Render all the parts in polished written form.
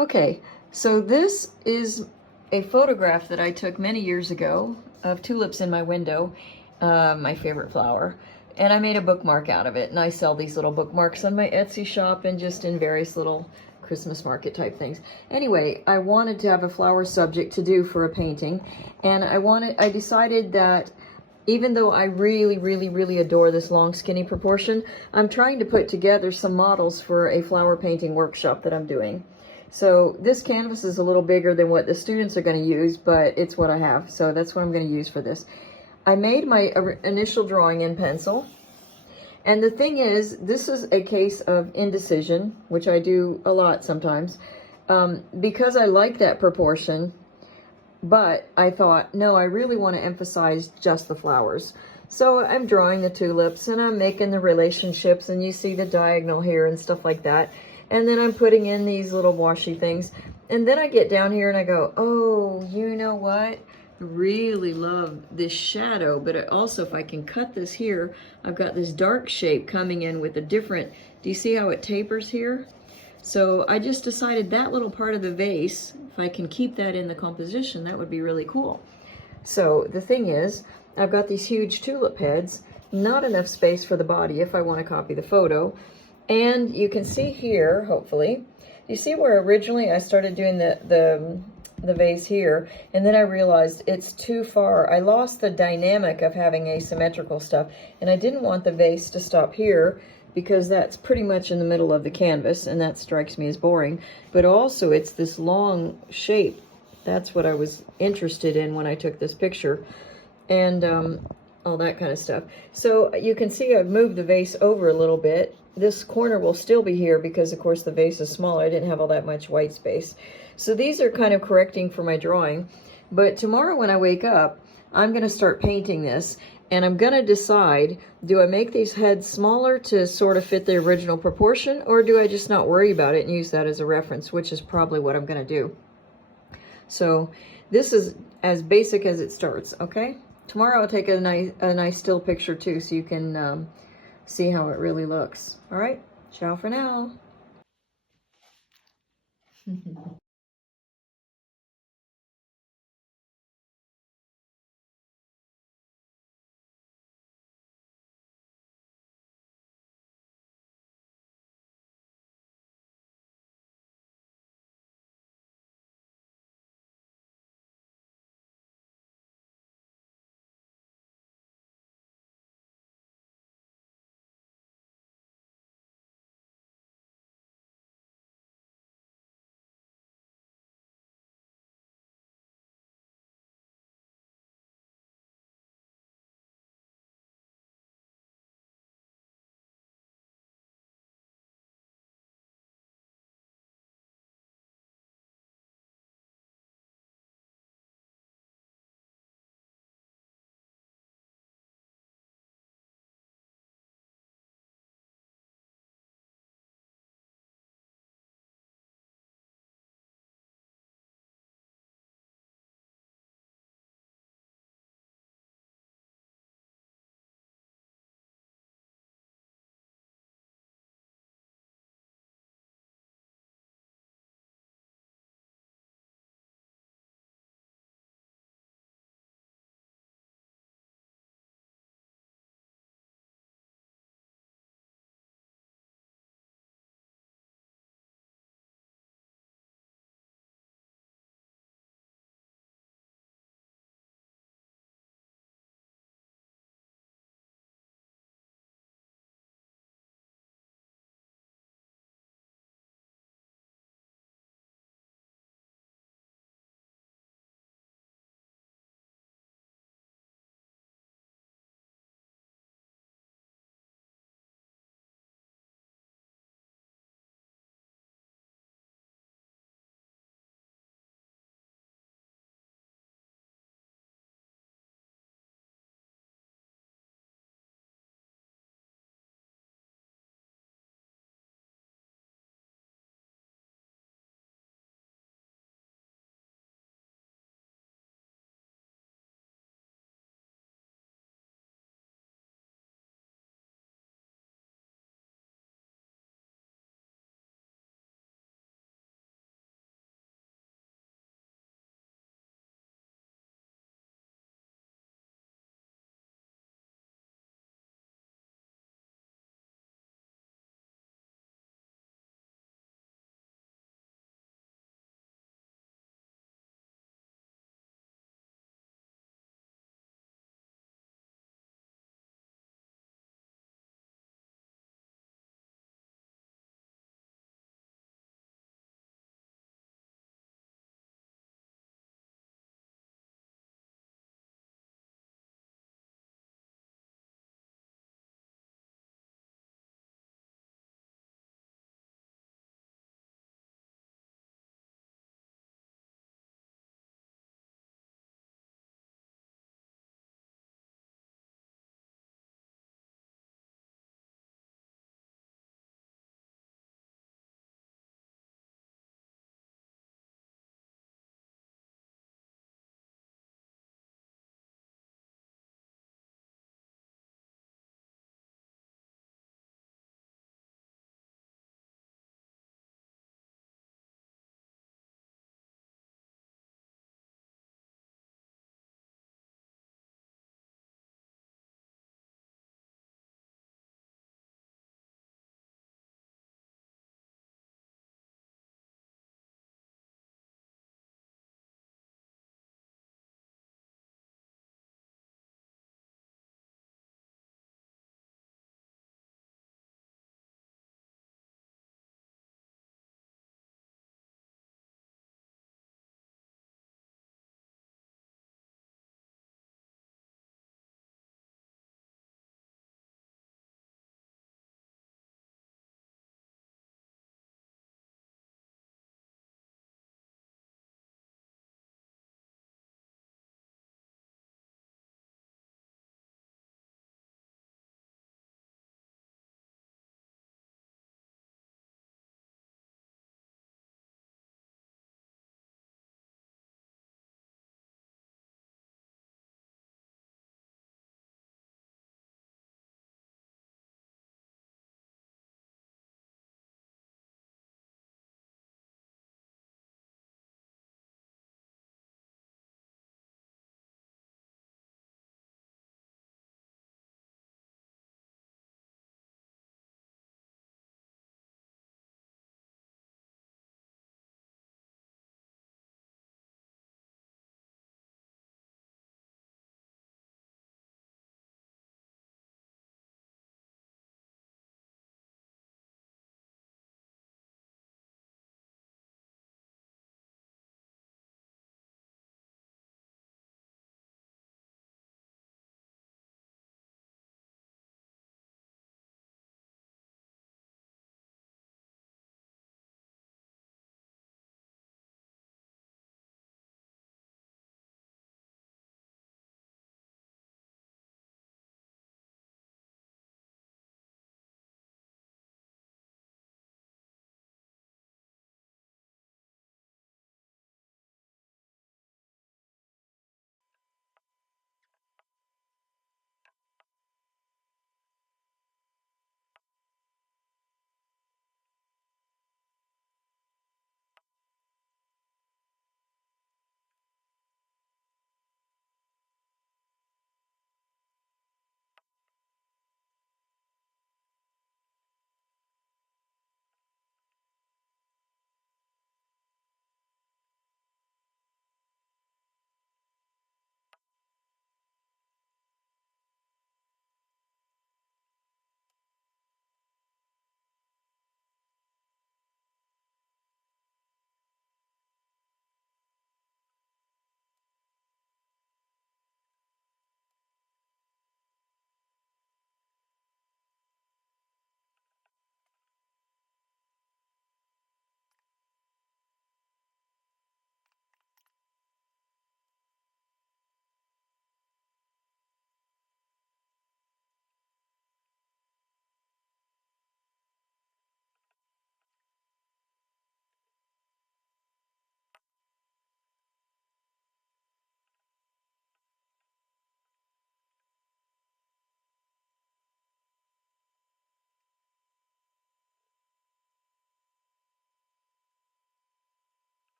Okay, so this is a photograph that I took many years ago of tulips in my window, my favorite flower, and I made a bookmark out of it, and I sell these little bookmarks on my Etsy shop and just in various little Christmas market type things. Anyway, I wanted to have a flower subject to do for a painting, and I decided that even though I really adore this long skinny proportion, I'm trying to put together some models for a flower painting workshop that I'm doing. So this canvas is a little bigger than what the students are going to use, but it's what I have, so that's what I'm going to use for this. I made my initial drawing in pencil, and the thing is, this is a case of indecision, which I do a lot sometimes, because I like that proportion, but I thought, no, I really want to emphasize just the flowers. So I'm drawing the tulips, and I'm making the relationships, and you see the diagonal here and stuff like that. And then I'm putting in these little washy things. And then I get down here and I go, oh, you know what? Really love this shadow, but also if I can cut this here, I've got this dark shape coming in with a different, do you see how it tapers here? So I just decided that little part of the vase, if I can keep that in the composition, that would be really cool. So the thing is, I've got these huge tulip heads, not enough space for the body if I want to copy the photo. And you can see here, hopefully, you see where originally I started doing the vase here, and then I realized it's too far. I lost the dynamic of having asymmetrical stuff, and I didn't want the vase to stop here because that's pretty much in the middle of the canvas, and that strikes me as boring. But also, it's this long shape. That's what I was interested in when I took this picture, and all that kind of stuff. So you can see I've moved the vase over a little bit. This corner will still be here because, of course, the vase is smaller. I didn't have all that much white space. So these are kind of correcting for my drawing. But tomorrow when I wake up, I'm going to start painting this, and I'm going to decide, do I make these heads smaller to sort of fit the original proportion, or do I just not worry about it and use that as a reference, which is probably what I'm going to do. So this is as basic as it starts, okay? Tomorrow I'll take a nice still picture too, so you can see how it really looks. All right, ciao for now.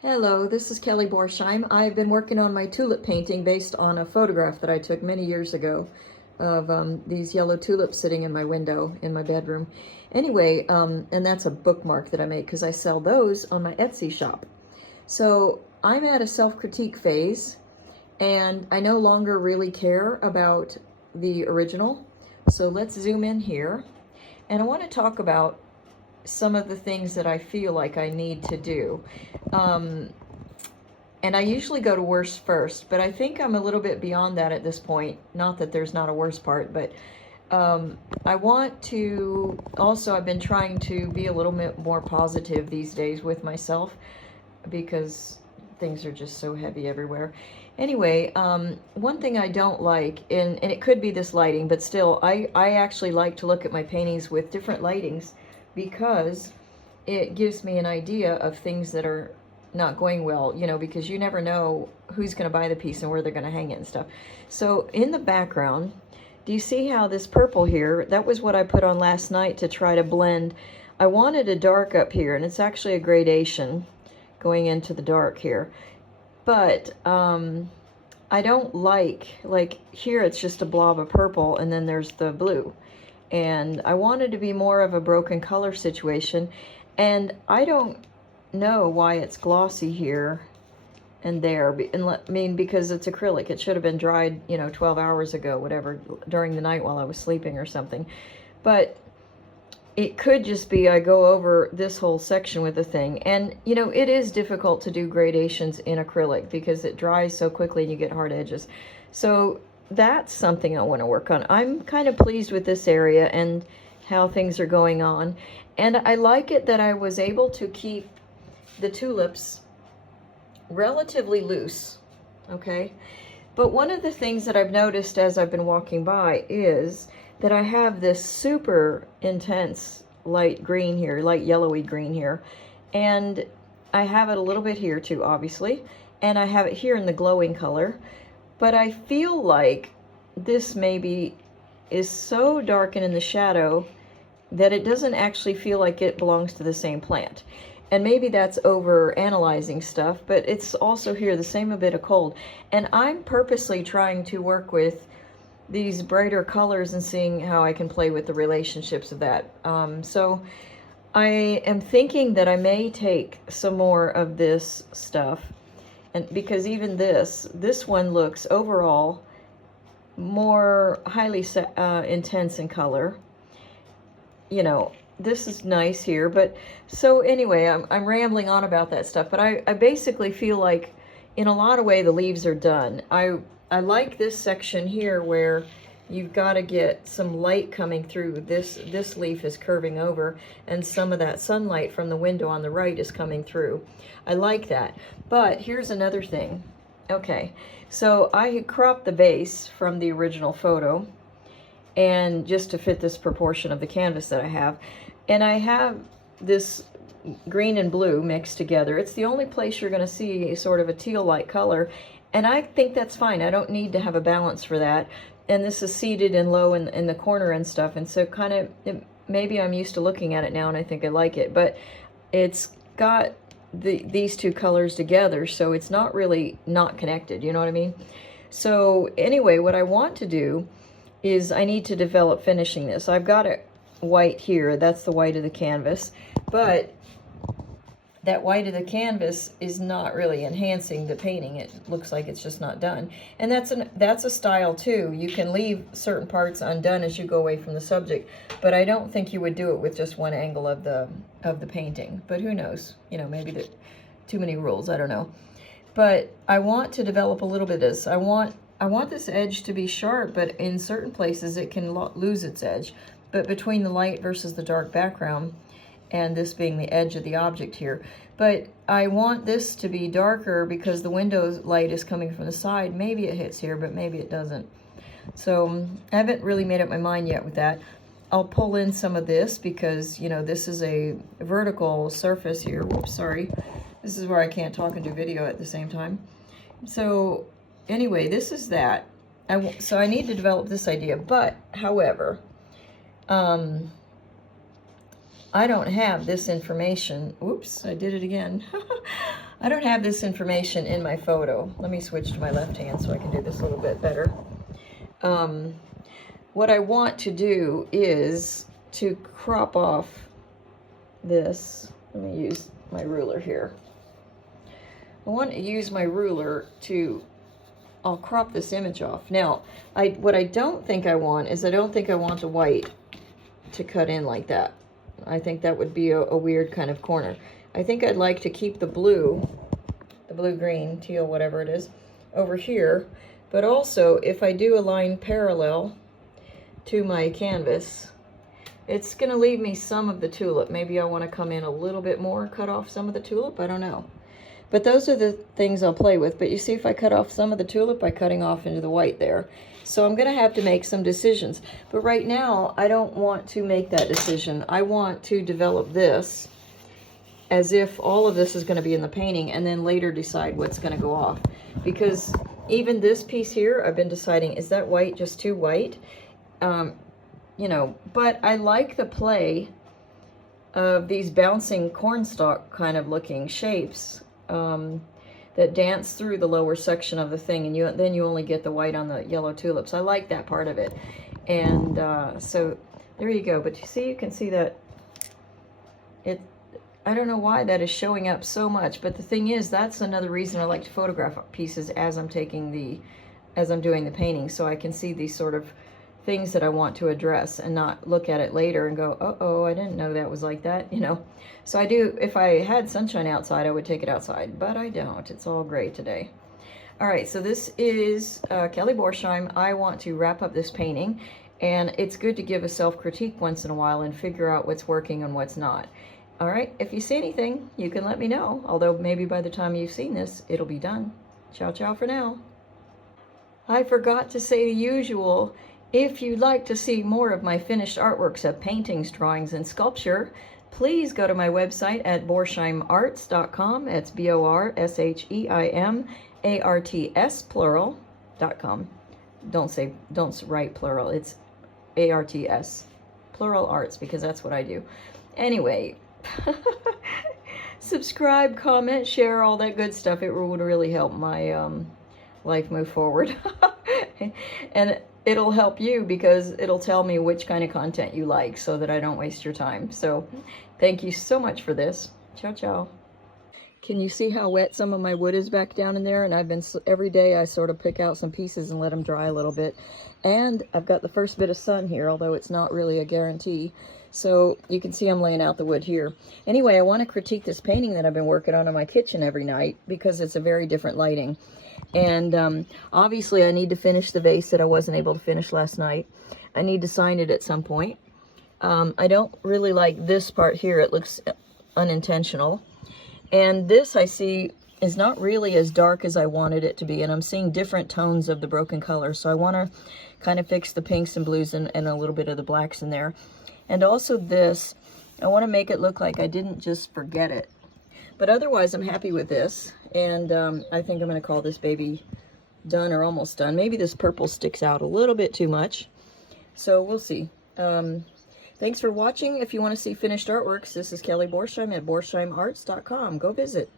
Hello, this is Kelly Borsheim. I've been working on my tulip painting based on a photograph that I took many years ago of these yellow tulips sitting in my window in my bedroom. Anyway, and that's a bookmark that I make because I sell those on my Etsy shop. So I'm at a self-critique phase, and I no longer really care about the original. So let's zoom in here, and I want to talk about some of the things that I feel like I need to do. And I usually go to worst first, but I think I'm a little bit beyond that at this point. Not that there's not a worst part, but I want to also, I've been trying to be a little bit more positive these days with myself because things are just so heavy everywhere. Anyway, one thing I don't like, and it could be this lighting, but still, I actually like to look at my paintings with different lightings because it gives me an idea of things that are not going well, you know, because you never know who's going to buy the piece and where they're going to hang it and stuff. So in the background, do you see how this purple here, that was what I put on last night to try to blend. I wanted a dark up here, and it's actually a gradation going into the dark here. But I don't like here it's just a blob of purple and then there's the blue. And I wanted to be more of a broken color situation, and I don't know why it's glossy here and there. I mean, because it's acrylic. It should have been dried, you know, 12 hours ago, whatever, during the night while I was sleeping or something. But it could just be I go over this whole section with the thing. And, you know, it is difficult to do gradations in acrylic because it dries so quickly and you get hard edges. So that's something I want to work on. I'm kind of pleased with this area and how things are going on. And I like it that I was able to keep the tulips relatively loose, okay? But one of the things that I've noticed as I've been walking by is that I have this super intense light green here, light yellowy green here. And I have it a little bit here too, obviously. And I have it here in the glowing color. But I feel like this maybe is so dark and in the shadow that it doesn't actually feel like it belongs to the same plant. And maybe that's over analyzing stuff, but it's also here the same a bit of cold. And I'm purposely trying to work with these brighter colors and seeing how I can play with the relationships of that. So I am thinking that I may take some more of this stuff, and because even this one looks overall more highly intense in color. You know, this is nice here, but so anyway, I'm rambling on about that stuff, but I basically feel like in a lot of ways the leaves are done. I like this section here where you've got to get some light coming through. This leaf is curving over and some of that sunlight from the window on the right is coming through. I like that. But here's another thing. Okay, so I had cropped the base from the original photo and just to fit this proportion of the canvas that I have. And I have this green and blue mixed together. It's the only place you're going to see sort of a teal-like color. And I think that's fine. I don't need to have a balance for that. And this is seated and low in the corner and stuff. And so kind of, maybe I'm used to looking at it now and I think I like it. But it's got these two colors together, so it's not really not connected. You know what I mean? So anyway, what I want to do is I need to develop finishing this. I've got it white here. That's the white of the canvas. But that white of the canvas is not really enhancing the painting. It looks like it's just not done. And that's a style too. You can leave certain parts undone as you go away from the subject, but I don't think you would do it with just one angle of the painting. But who knows? You know, maybe there's too many rules. I don't know. But I want to develop a little bit of this. I want this edge to be sharp, but in certain places it can lose its edge. But between the light versus the dark background, and this being the edge of the object here. But I want this to be darker because the window light is coming from the side. Maybe it hits here, but maybe it doesn't. So I haven't really made up my mind yet with that. I'll pull in some of this because, you know, this is a vertical surface here. Whoops, sorry. This is where I can't talk and do video at the same time. So anyway, this is that. So I need to develop this idea. But, however, I don't have this information. Oops, I did it again. I don't have this information in my photo. Let me switch to my left hand so I can do this a little bit better. What I want to do is to crop off this. Let me use my ruler here. I want to use my ruler to, I'll crop this image off. Now, what I don't think I want is I don't think I want the white to cut in like that. I think that would be a weird kind of corner. I think I'd like to keep the blue, green, teal, whatever it is, over here. But also, if I do a line parallel to my canvas, it's going to leave me some of the tulip. Maybe I want to come in a little bit more, cut off some of the tulip. I don't know. But those are the things I'll play with. But you see, if I cut off some of the tulip by cutting off into the white there. So I'm going to have to make some decisions. But right now, I don't want to make that decision. I want to develop this as if all of this is going to be in the painting, and then later decide what's going to go off. Because even this piece here, I've been deciding, is that white just too white? You know, but I like the play of these bouncing cornstalk kind of looking shapes that dance through the lower section of the thing, and then you only get the white on the yellow tulips. I like that part of it. And so there you go. But you can see that I don't know why that is showing up so much, but the thing is, that's another reason I like to photograph pieces as I'm doing the painting, so I can see these sort of things that I want to address and not look at it later and go, uh-oh, I didn't know that was like that, you know. So I do, if I had sunshine outside, I would take it outside, but I don't. It's all gray today. All right, so this is Kelly Borsheim. I want to wrap up this painting, and it's good to give a self-critique once in a while and figure out what's working and what's not. All right, if you see anything, you can let me know, although maybe by the time you've seen this, it'll be done. Ciao, ciao for now. I forgot to say the usual. If you'd like to see more of my finished artworks of paintings, drawings, and sculpture, please go to my website at borsheimarts.com. It's BORSHEIMARTS plural.com. Don't write plural. It's ARTS, plural arts, because that's what I do. Anyway, subscribe, comment, share, all that good stuff. It would really help my life move forward. And it'll help you because it'll tell me which kind of content you like so that I don't waste your time. So thank you so much for this. Ciao, ciao. Can you see how wet some of my wood is back down in there? And I've been, every day I sort of pick out some pieces and let them dry a little bit. And I've got the first bit of sun here, although it's not really a guarantee. So you can see I'm laying out the wood here. Anyway, I want to critique this painting that I've been working on in my kitchen every night because it's a very different lighting. And obviously I need to finish the vase that I wasn't able to finish last night. I need to sign it at some point. I don't really like this part here. It looks unintentional. And this I see is not really as dark as I wanted it to be. And I'm seeing different tones of the broken color. So I want to kind of fix the pinks and blues and a little bit of the blacks in there. And also this, I want to make it look like I didn't just forget it. But otherwise, I'm happy with this. And I think I'm going to call this baby done or almost done. Maybe this purple sticks out a little bit too much. So we'll see. Thanks for watching. If you want to see finished artworks, this is Kelly Borsheim at borsheimarts.com. Go visit.